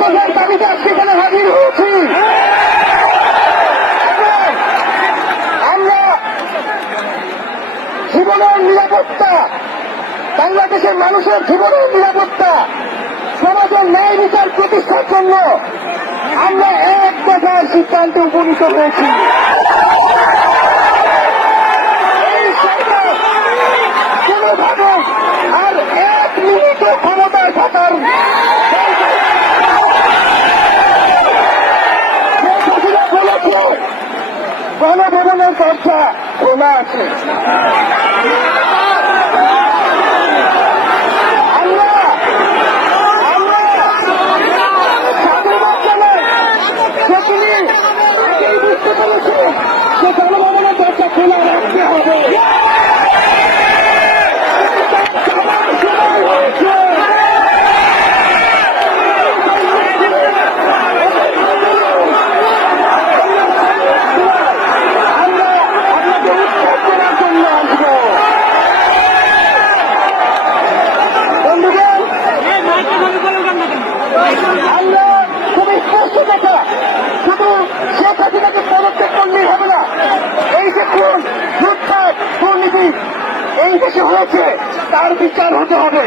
প্রত্যাশার দাবিতে সেখানে হাজির হয়েছি। আমরা জীবনের নিরাপত্তা, বাংলাদেশের মানুষের জীবনের নিরাপত্তা, সমাজের ন্যায় বিচার প্রতিষ্ঠার জন্য আমরা এক দফার সিদ্ধান্তে উপনীত হয়েছি। এই সরকার কোনোভাবে আর 1 মিনিটও ক্ষমতায় থাকার বলেছে গণভবনের দরজা খোলা আছে। বুঝতে পেরেছে যে গণভবনের দরজা খোলা রাখতে হবে। আমরা আপনাকে উৎখাত করার জন্য আসবো। বন্ধুগণ, আমরা খুবই স্পষ্ট কথা, শুধু শেখ হাসিনাকে পদত্যাগ করলেই হবে না। এই যে খুন, লুটপাট, দুর্নীতি এই দেশে হয়েছে তার বিচার হতে হবে।